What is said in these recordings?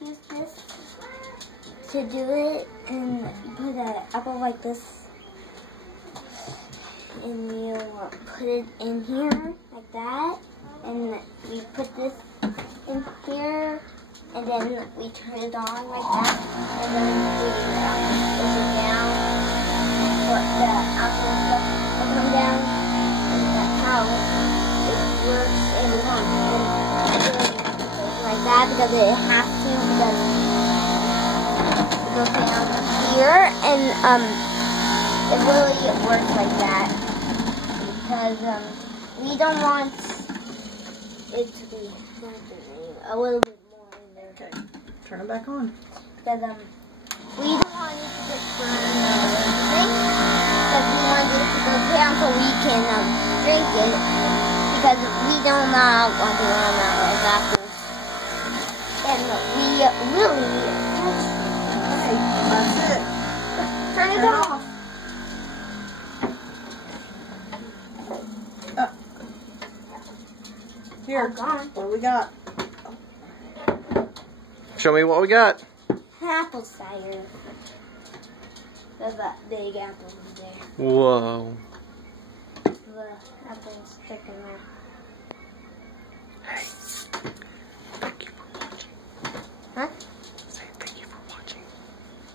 Use this to do it, and you put an apple like this, and you put it in here like that, and we put this in here, and then we turn it on like that, and then we push it down, put the apple stuff will come down, and that's how it works. And like that because it has to, because it goes down here, and it really works like that because we don't want it to be a little bit more in there. Okay, turn it back on. Because we don't want it to get burned or anything, because we want it to go down so we can drink it, because we don't want to run out of apples. And we really Okay, that's it. turn it off. Here, Gone. what do we got? Show me what we got. Apple cider. There's that big apple in there. Whoa. The apple's stuck in there. Hey. Thank you for watching. Huh? Say thank you for watching.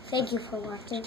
Thank you for watching.